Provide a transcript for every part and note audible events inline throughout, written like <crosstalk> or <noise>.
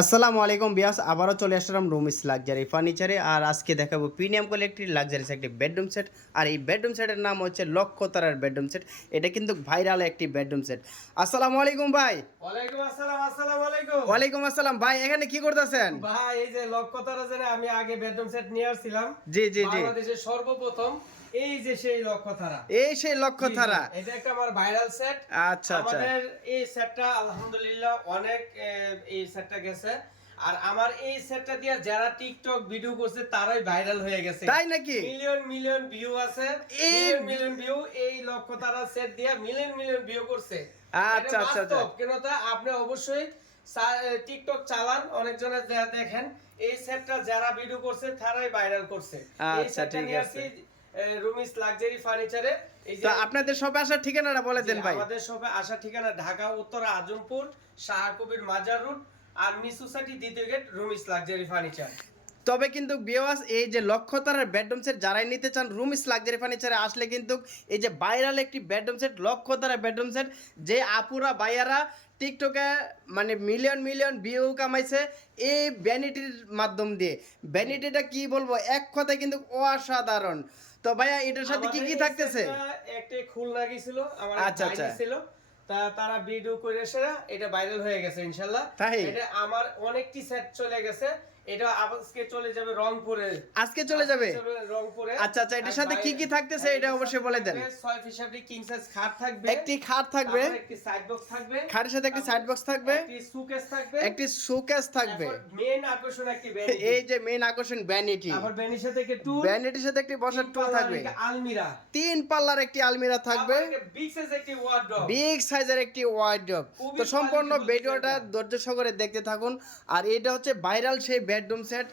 আসসালামু আলাইকুম বিয়াস আবারও চলে আসলাম রুমিস লাক্সারি ফার্নিচারে আর আজকে দেখাবো প্রিমিয়াম কোয়ালিটির লাক্সারিস একটি বেডরুম সেট আর এই বেডরুম সেটের নাম হচ্ছে লক্ষ তারার বেডরুম সেট এটা কিন্তু ভাইরাল একটি বেডরুম সেট আসসালামু আলাইকুম ভাই। ওয়ালাইকুম আসসালাম আসসালামু আলাইকুম। ওয়ালাইকুম আসসালাম। ভাই এখানে কি করতেছেন? ভাই এই যে লক্ষ্যতারা জেনে আমি আগে বেডরুম সেট নিয়ে আসছিলাম। জি জি জি। বাংলাদেশের সর্বপ্রথম এই যে সেই লক্ষ্যতারা এই সেই এটা একটা আমার ভাইরাল সেট আচ্ছা আচ্ছা। আমাদের এই সেটটা আলহামদুলিল্লাহ অনেক এই সেটটা গেছে। আর আমার এই সেটটা দিয়ে যারা টিকটক ভিডিও করছে তারাই ভাইরাল হয়ে গেছে। তাই নাকি? মিলিয়ন মিলিয়ন ভিউ আছে। এই- মিলিয়ন ভিউ এই সেট দিয়ে মিলিয়ন মিলিয়ন ভিউ করছে। আচ্ছা, এটা আচ্ছা, কেন তা আপনি অবশ্যই টিকটক চালান অনেকজনে দেখেন। এই সেটটা যারা ভিডিও করছে তারাই ভাইরাল করছে। আচ্ছা, ঠিক আছে। রুমিস লাক্সারি ফার্নিচারে। এই যে তো আপনাদের সবে আসার ঠিকানাটা বলে দেন ভাই। আমাদের সবে আসা ঠিকানা ঢাকা উত্তর আজমপুর শাহকবির মাজার রোড আর মিস সোসাইটি দ্বিতীয় গেট রুমিস লাক্সারি ফার্নিচার। তবে কিন্তু বিওয়াস এই যে লক্ষ তারার বেডরুম সেট যারাই নিতে চান রুমিস লাক্সারি ফার্নিচারে আসলে কিন্তু এই যে ভাইরাল একটি বেডরুম সেট লক্ষ তারার বেডরুম সেট যে আপুরা বাইয়ারা টিকটকে মানে মিলিয়ন মিলিয়ন ভিউ কামাইছে এই ভ্যানিটির মাধ্যম দিয়ে। ভ্যানিটিটা কি বলব? এক কথায় কিন্তু অসাধারণ। তো ভাইয়া এটার সাথে কি কি থাকতেছে? একটা খুলনা লাগিয়েছিল আমার আচ্ছা, আচ্ছা। ছিল। তা তারা ভিডিও করে এসে এটা ভাইরাল হয়ে গেছে ইনশাআল্লাহ এটা আমার অনেকটি সেট চলে গেছে। এটা আজকে চলে যাবে রংপুরে। আজকে চলে যাবে? রংপুরে। আচ্ছা, আচ্ছা, এটার সাথে কি কি থাকতেছে এটা অবশ্যই বলে দেন। ছয় ফিসাবি কিং সাইজ খাট থাকবে। একটি খাট থাকবে। একটি সাইড বক্স থাকবে। খাটের সাথে একটি সাইড বক্স থাকবে। একটি সুকেস থাকবে। একটি শোকেস থাকবে। মেন আকর্ষণ একটি ভ্যানিটি <laughs> এই যে মেইন আকর্ষণ ভ্যানিটি ভ্যানির সাথে একটি টুল ভ্যানিটির সাথে একটি বসার টুল থাকবে। আলমিরা। তিন পাল্লার একটি আলমিরা থাকবে। বিগ সাইজ একটি ওয়ার্ডরোব বিগ সাইজের একটি ওয়ার্ডরোব তো সম্পূর্ণ ভিডিওটা ধৈর্য সহকারে দেখতে থাকুন। আর এটা হচ্ছে ভাইরাল সেই বেডরুম সেট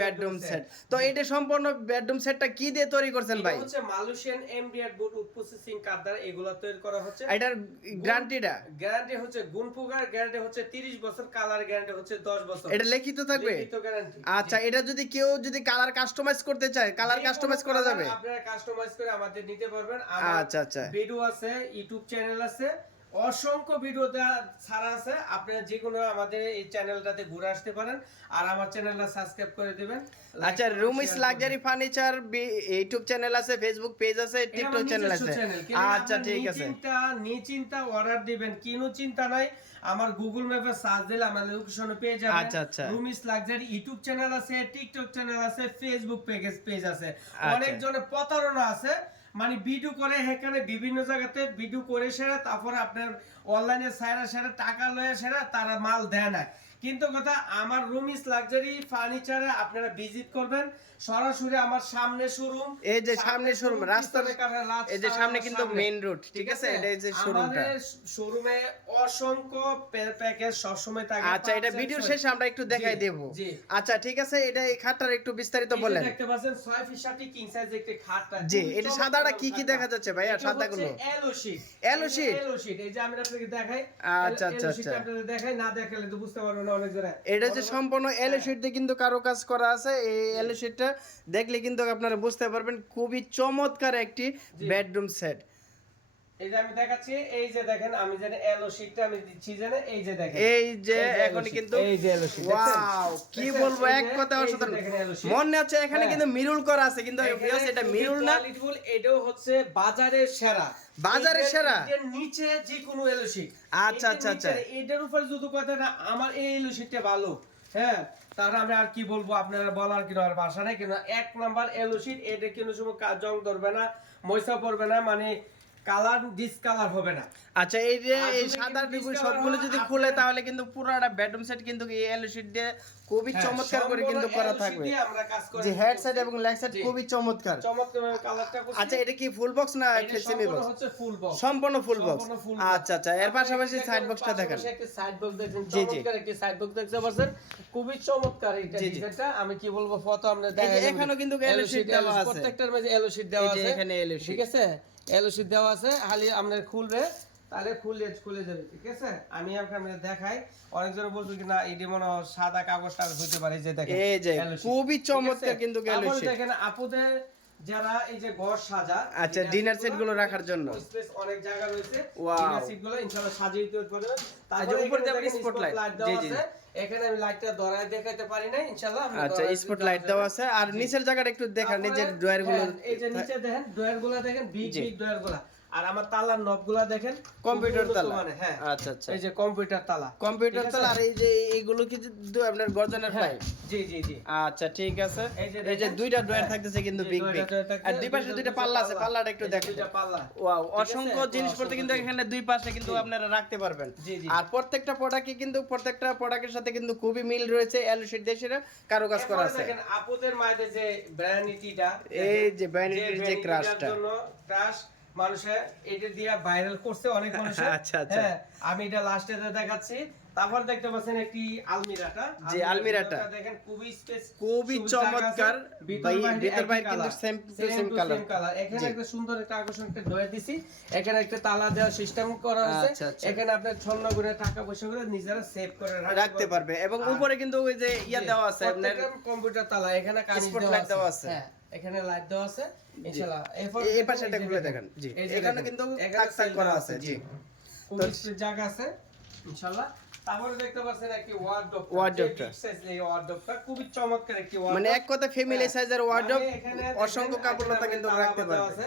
বেডরুম সেট। তো এটা সম্পূর্ণ বেডরুম সেটটা কি দিয়ে তৈরি করছেন ভাই? হচ্ছে মালয়েশিয়ান এমডিআর বুট এগুলো তৈরি করা হচ্ছে। এটার গ্যারান্টিটা গ্যারান্টি হচ্ছে গ্যারান্টি হচ্ছে 30 বছর কালার গ্যারান্টি হচ্ছে 10 বছর। এটা লিখিত থাকবে? লিখিত গ্যারান্টি আচ্ছা এটা যদি কেউ যদি কালার কাস্টমাইজ করতে চায় কালার কাস্টমাইজ করা যাবে? আপনারা কাস্টমাইজ করে আমাদের নিতে পারবেন। আচ্ছা, আচ্ছা। ভিডিও আছে ইউটিউব চ্যানেল আছে। অসংখ্য ভিডিও ছাড়া আছে। আপনারা যে কোনো আমাদের এই চ্যানেলটাতে ঘুরে আসতে পারেন। আর আমার চ্যানেলটা সাবস্ক্রাইব করে দিবেন। আচ্ছা Rumis luxury furniture YouTube channel আছে ফেসবুক পেজ আছে টিকটক চ্যানেল আছে। আচ্ছা ঠিক আছে। চিন্তা নিচিন্তা অর্ডার দিবেন কিনো চিন্তা নাই। আমার গুগল ম্যাপে সার্চ দিলে আমার লোকেশনে পেয়ে যাবেন। আচ্ছা, আচ্ছা। রুমিস লাক্সারি ইউটিউব চ্যানেল আছে টিকটক চ্যানেল আছে ফেসবুক পেজ পেজ আছে। আচ্ছা। অনেকজনের প্রতারণা আছে। মানে ভিডিও করে এখানে বিভিন্ন জায়গাতে ভিডিও করে সেরা, তারপরে আপনার অনলাইনে সেরা সেরা টাকা লয়ে সেরা, তারা মাল দেয় না। কিন্তু কথা আমার রুমিস লাক্সারি ফার্নিচারে আপনারা ভিজিট করবেন সরাসরি আমার সামনে শোরুম এই যে সামনে showroom, রাস্তার- এই যে সামনে কিন্তু main road, ঠিক আছে? এটা এই যে showroomটা। শোরুমে অসংখ্য প্যাকেজ সবসময় থাকে আচ্ছা এটা ভিডিও। শেষে আমরা একটু দেখাই দেব জি। আচ্ছা ঠিক আছে এটা এই খাটটার একটু বিস্তারিত বলেন দেখতে পাচ্ছেন ছয় ফিসাটি কিং সাইজ একটি খাটটা জি, এটা সাদাটা কি কি দেখা যাচ্ছে ভাইয়া, সাদাগুলো? Yellow এই যে sheet? yellow sheet, এই যে আমি আপনাকে দেখাই আচ্ছা, আচ্ছা, আচ্ছা। আপনাদের দেখাই না দেখালে তো বুঝতে পারবেন না এটা যে সম্পূর্ণ এলো শিট দিয়ে কিন্তু কারও কাজ করা আছে। এই এলো শিটটা দেখলে কিন্তু আপনারা বুঝতে পারবেন খুবই চমৎকার একটি বেডরুম সেট এই যে আমি দেখাচ্ছি এই যে দেখেন আমি জানি এলো শীটটা আমি দিচ্ছি জানে এই যে দেখেন এই যে এখন কিন্তু এই যে yellow sheet, ওয়াও কি বলব এক কথা অসাধারণ দেখেন yellow sheet। মনে হচ্ছে এখানে। কিন্তু মিরুল করা আছে কিন্তু এখানে এটা মিরুল না qualityful, এটাও হচ্ছে বাজারের সেরা বাজারের সেরা? এটার নিচে যে কোনো এলো শীট আচ্ছা, আচ্ছা, আচ্ছা। এটার উপর যদি কথা না আমার এই এলো শীটটা ভালো হ্যাঁ তাহলে আমি আর কি বলব আপনারা বলার কিন্তু আর ভাষা নাই কিন্তু এক নাম্বার এলো শীট এটা কোনো সময় জং ধরবে না ময়সা পড়বে না মানে কালার ডিসকালার হবে না। আচ্ছা এই যে এই সাদা সবগুলো যদি খুলে তাহলে কিন্তু পুরোটা বেডরুম সেট কিন্তু এই এলো শিট দিয়ে খুবই হ্যাঁ, চমৎকার করে কিন্তু করা থাকবে। যে হেড এবং লেগ খুবই চমৎকার। চমৎকার কালারটা আচ্ছা এটা কি ফুল বক্স না সেমি বক্স হচ্ছে ফুল বক্স সম্পূর্ণ ফুল বক্স। আচ্ছা আচ্ছা এর পাশাপাশি সাইড বক্সটা দেখেন। একটা সাইড বক্স দেখেন। চমৎকার একটি সাইড বক্স দেখতে পাচ্ছেন। খুবই চমৎকার এটা। ডিজাইনটা আমি কি বলব ফটো আমরা এই যে এখানেও কিন্তু yellow sheet দেওয়া আছে। প্রত্যেকটার এলো শীট দেওয়া আছে। এখানে sheet। ঠিক আছে? এলো শীট দেওয়া আছে খালি আপনার খুলবে তাহলে খুলে খুলে যাবে ঠিক আছে? আমি আপনাকে দেখাই। অনেকজন বলছো কি না এটি মনে সাদা কাগজটা হইতে পারে যে দেখেন এই যে খুবই চমৎকার কিন্তু। দেখেন আপুদের যারা এই যে ঘর সাজা আচ্ছা, ডিনার সেটগুলো রাখার জন্য। স্পেস অনেক জায়গা রয়েছে। ডিনার সেটগুলো ইনশাআল্লাহ সাজিয়ে দিতে পারবেন। উপরে স্পটলাইট জি, জি। এখানে আমি লাইটটা ধরায় দেখাতে পারি না ইনশাআল্লাহ আচ্ছা স্পট লাইট দেওয়া আছে। আর নিচের জায়গাটা একটু দেখান এই যে ড্রয়ারগুলো হ্যাঁ, এই যে নিচে দেখেন ড্রয়ারগুলো দেখেন বিগ বিগ ড্রয়ারগুলা আর আমার তালার নবগুলা দেখেন কম্পিউটার তালা। হ্যাঁ। আচ্ছা আচ্ছা। এই যে কম্পিউটার তালা। কম্পিউটার তালা আর এই যে এইগুলো কি আপনার গর্জনের হ্যাঁ, পাইপ জি জি জি। আচ্ছা ঠিক আছে। এই যে দুইটা ড্রয়ার হ্যাঁ, থাকতেছে কিন্তু বিগ বিগ আর দুই পাশে দুইটা- পাল্লা আছে পাল্লাটা একটু দেখেন। দুইটা পাল্লা। ওয়াও অসংখ্য জিনিসপত্র কিন্তু এখানে দুই পাশে কিন্তু আপনারা রাখতে পারবেন। আর প্রত্যেকটা প্রোডাক্টে কিন্তু প্রত্যেকটা প্রোডাক্টের সাথে কিন্তু খুবই মিল রয়েছে দেশের কারুকাজ করা আছে। দেখেন আপুদের মায়েদের যে ভ্যানিটিটা এই যে ভ্যানিটির যে ক্রাশটা ক্রাশ মানুষে এটা দিয়ে ভাইরাল করছে অনেক মানুষ। <laughs> আচ্ছা, আচ্ছা। আমি এটা লাস্টে দেখাচ্ছি। তারপর দেখতে পাচ্ছেন একটি আলমিরাটা। জি, আলমিরাটা। দেখেন খুবই স্পেস খুবই চমৎকার। ভিতর বাইরে কিন্তু সেম সেম কালার এখানে একটা সুন্দর একটা আকর্ষণ একটা ডয়ার দিছি। এখানে একটা তালা দেওয়ার সিস্টেম করা আছে। আচ্ছা, আচ্ছা। এখানে আপনার ছন্ন করে টাকা পয়সা করে নিজেরা সেভ করে রাখতে পারবে। এবং উপরে কিন্তু ওই যে ইয়া দেওয়া আছে আপনার কম্পিউটার তালা এখানে Spotlight দেওয়া আছে। হ্যাঁ। এখানে লাইট দেওয়া আছে ইনশাআল্লাহ এই- পাশে এটা খুলে দেখেন, জি। এখানে কিন্তু থাক থাক করা আছে, জি। খুব স্পেস জায়গা আছে ইনশাআল্লাহ তারপরে দেখতে পাচ্ছেন একটি ওয়ার্ডরোব Wardrobe-টা। এই ওয়ার্ডরোবটা খুবই চমৎকার একটি। মানে এক কথা ফ্যামিলি। সাইজের ওয়ার্ডরোব অসংখ্য কাপড় লতা কিন্তু রাখতে পারবে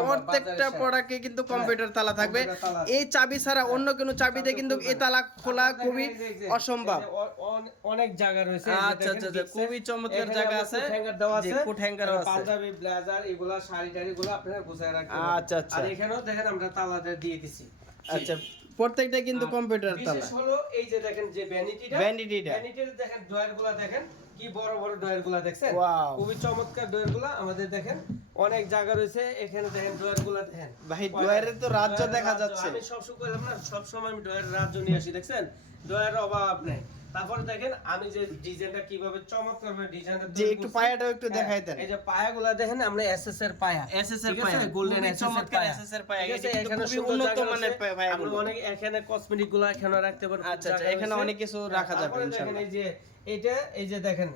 প্রত্যেকটা প্রোডাক্টে কিন্তু কম্পিউটার তালা থাকবে কম্পিউটার তালা। এই চাবি ছাড়া অন্য কোনো চাবিতে কিন্তু এই তালা খোলা খুবই যে- অসম্ভব এই যে অ- অন- অনেক জায়গা রয়েছে আচ্ছা, আচ্ছা, আচ্ছা, খুবই চমৎকার জায়গা আছে। coat hanger আছে। coat hanger ও এখানে আছে। পাঞ্জাবি ব্লেজার এগুলা শাড়ি টাড়ি গুলো আপনারা গুছায় রাখতে আচ্ছা, আচ্ছা। আর এখানেও দেখেন আমরা তালাটা দিয়ে দিছি আচ্ছা প্রত্যেকটা কিন্তু কম্পিউটার তালা বিশেষ হলো এই যে দেখেন যে ভ্যানিটিটা ভ্যানিটিটা। ভ্যানিটির দেখেন ডয়ার দেখেন কি বড় বড় ডয়ারগুলা দেখছেন খুবই চমৎকার ডয়ারগুলা আমাদের দেখেন। অনেক জায়গা রয়েছে এখানে দেখেন ডয়ারগুলা দেখেন। ভাই, ডয়ারের তো রাজ্য দেখা যাচ্ছে। আমি সবসময় বললাম না সবসময় আমি ডয়ারের রাজ্য নিয়ে আসি দেখছেন? ডয়ারের অভাব নেই। তারপরে দেখেন আমি যে ডিজাইনটা কীভাবে চমৎকার ভাবে ডিজাইনটা যে একটু পায়াটাও একটু দেখাই দেন। এই যে পায়াগুলা দেখেন আমরা এসএস এর পায়া SS এর পায়া, গোল্ডেন এসএস চমৎকার SS এর পায়া, এটা এখানে উন্নত মানের পায়া-। আমরা অনেক এখানে কসমেটিকগুলো এখানে রাখতে পারব আচ্ছা, আচ্ছা, এখানে অনেক কিছু হ্যাঁ, রাখা যাবে ইনশাআল্লাহ। এই যে এটা এই যে দেখেন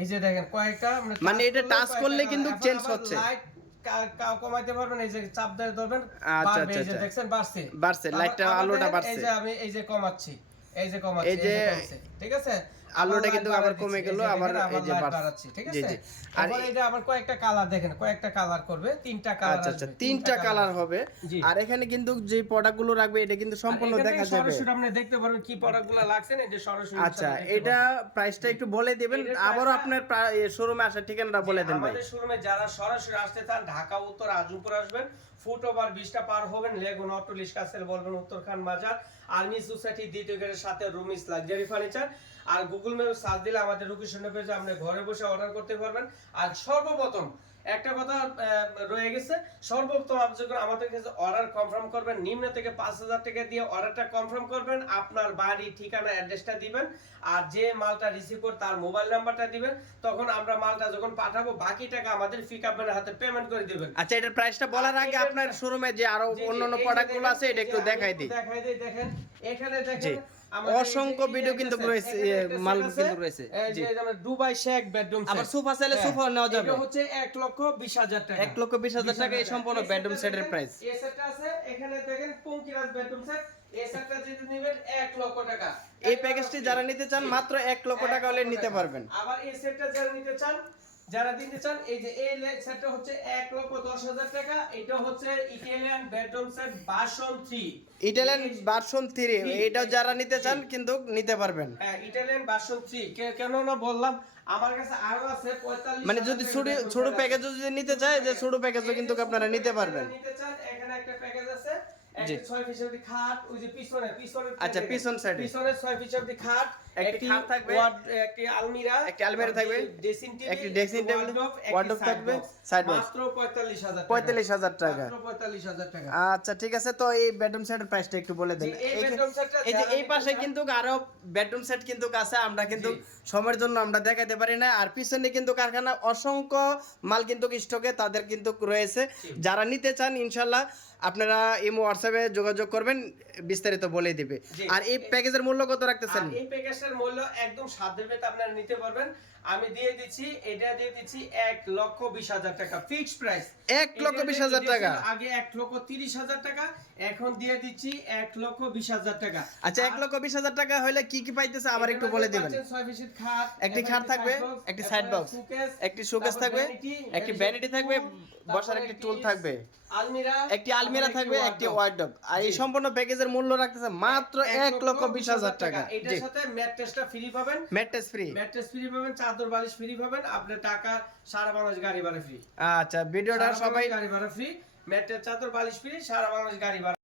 এই যে দেখেন কয়েকটা মানে এটা টাচ করলে কিন্তু চেঞ্জ হচ্ছে। লাইট কমাইতে পারবেন এই যে চাপ ধরে ধরবেন আচ্ছা, আচ্ছা, আচ্ছা। দেখছেন বাড়ছে বাড়ছে, লাইটটা, আলোটা বাড়ছে। এই যে আমি এই যে কমাচ্ছি এই যে কমাচ্ছি এই যে ঠিক আছে? আলোটা কিন্তু আবার কমে গেল, এই আবার এই যে বাড়াচ্ছি, ঠিক আছে? আর এটা আবার কয়েকটা কালার দেখেন কয়েকটা কালার করবে তিনটা কালার আচ্ছা আচ্ছা তিনটা কালার হবে। আর এখানে কিন্তু যে প্রোডাক্টগুলো রাখবে এটা কিন্তু সম্পূর্ণ দেখা যাবে। সরাসরি আপনি দেখতে পারবেন কি প্রোডাক্টগুলো লাগছে না সরাসরি আচ্ছা এটা প্রাইসটা একটু বলে দিবেন এটার আপনার শোরুমে আসার ঠিকানাটা বলে দেন ভাই। আমাদের শোরুমে যারা সরাসরি আসতে চান ঢাকা উত্তর আজমপুর আসবেন। ফুট ওভার বিশটা পার হবেন লেগুন অটোলিশ কাসেল বলবেন উত্তরখান বাজার। আর্মি সোসাইটি দ্বিতীয় গেটের সাথে রুমিস লাক্সারি ফার্নিচার। আর গুগল ম্যাপে সার্চ দিলে আমাদের লোকেশন পেয়ে আপনি ঘরে বসে অর্ডার করতে পারবেন। আর সর্বপ্রথম একটা কথা রয়ে গেছে। সর্বপ্রথম আপনি আমাদের কাছে অর্ডার কনফার্ম করবেন নিম্ন থেকে পাঁচ হাজার টাকা দিয়ে অর্ডারটা কনফার্ম করবেন আপনার বাড়ি ঠিকানা অ্যাড্রেসটা দিবেন আর যে মালটা রিসিভ করে তার মোবাইল নাম্বারটা দিবেন তখন আমরা মালটা যখন পাঠাবো বাকি টাকা আমাদের পিক আপের হাতে পেমেন্ট করে দিবেন। আচ্ছা এটার প্রাইসটা বলার আগে এটার- আপনার শোরুমে যে আরও অন্যান্য এই যে প্রোডাক্টগুলো দেখেন, আছে এটা একটু দেখাই দিই। দেখাই দিই দেখেন এখানে। দেখেন অসংখ্য ভিডিও কিন্তু রয়েছে, মাল কিন্তু রয়েছে। দুবাই শেখ বেডরুম আবার সোফা চাইলে সোফা নেওয়া যাবে। এটা হচ্ছে এক লক্ষ বিশ হাজার টাকা। এক লক্ষ বিশ হাজার টাকা এই সম্পূর্ণ বেডরুম সেটের প্রাইস এই সেটটা আছে এখানে দেখেন পঙ্কিরাজ বেডরুম সেট এই সেটটা যদি নেবেন এক লক্ষ টাকা। এই প্যাকেজটি যারা নিতে চান মাত্র এক লক্ষ টাকা হলে নিতে পারবেন। আবার এই সেটটা যারা নিতে চান যারা দিতে চান এই যে এই সেটটা হচ্ছে এক লক্ষ দশ হাজার টাকা। এটা হচ্ছে ইটালিয়ান বেডরুম সেট বাসন থ্রি ইটালিয়ান ভার্সন থ্রি এইটাও যারা নিতে চান কিন্তু নিতে পারবেন। হ্যাঁ ইটালিয়ান বাসন থ্রি কেন না বললাম? আমার কাছে আরও আছে পঁয়তাল্লিশ মানে যদি ছোট ছোট প্যাকেজও যদি নিতে চায় যে ছোট প্যাকেজও কিন্তু আপনারা নিতে পারবেন। নিতে চান এখানে একটা প্যাকেজ আছে। ছয় ফিসের খাট ওই যে পিছনে পিছনে আচ্ছা, পিছন এ। পিছনে ছয় ফিসের খাট। একটি খাট থাকবে, একটি আলমিরা একটি আলমিরা থাকবে, ড্রেসিং টেবিল একটি dressing table, wardrobe থাকবে, side box। মাত্র 45000 পঁয়তাল্লিশ হাজার টাকা। মাত্র 45000 টাকা। আচ্ছা ঠিক আছে তো এই বেডরুম সেটের প্রাইসটা একটু বলে দেন। এই যে এই পাশে কিন্তু আরও বেডরুম সেট কিন্তু আছে আমরা কিন্তু সময়ের জন্য আমরা দেখাতে পারি না। আর পিছনে কিন্তু কারখানা অসংখ্য মাল কিন্তু স্টকে তাদের কিন্তু রয়েছে। যারা নিতে চান ইনশাল্লাহ আপনারা ইমো হোয়াটসঅ্যাপে যোগাযোগ করবেন বিস্তারিত বলে দিবে। আর এই প্যাকেজের মূল্য কত রাখতেছেন? এই প্যাকেজটা ম্যাট্রেসের মূল্য একদম সাধ্যের আপনারা নিতে পারবেন। আমি দিয়ে দিচ্ছি এটা দিয়ে দিচ্ছি এক লক্ষ বিশ হাজার টাকা ফিক্সড প্রাইস এক লক্ষ বিশ হাজার টাকা। আগে এক লক্ষ তিরিশ হাজার টাকা এখন দিয়ে দিচ্ছি এক লক্ষ বিশ হাজার টাকা। আচ্ছা এক লক্ষ বিশ হাজার টাকা হলে কি কি পাইতেছে আবার একটু বলে দিবেন। একটি খাট থাকবে, একটি side box, একটি শোকেস থাকবে, একটি ভ্যানিটি থাকবে, বসার একটি টুল থাকবে। আলমিরা একটি আলমিরা থাকবে একটি ওয়ার্ডরোব আর এই সম্পূর্ণ প্যাকেজের মূল্য রাখতেছে মাত্র এক লক্ষ বিশ হাজার টাকা। এটার সাথে ম্যাট্রেসটা ফ্রি পাবেন। ম্যাট্রেস ফ্রি ম্যাট্রেস ফ্রি পাবেন চাদর বালিশ ফ্রি পাবেন আপনার টাকা সারা বাংলাদেশ গাড়ি ভাড়া ফ্রি আচ্ছা ভিডিওটা সবাই গাড়ি ভাড়া ফ্রি ম্যাট্রেস চাদর বালিশ ফ্রি সারা বাংলাদেশ গাড়ি ভাড়া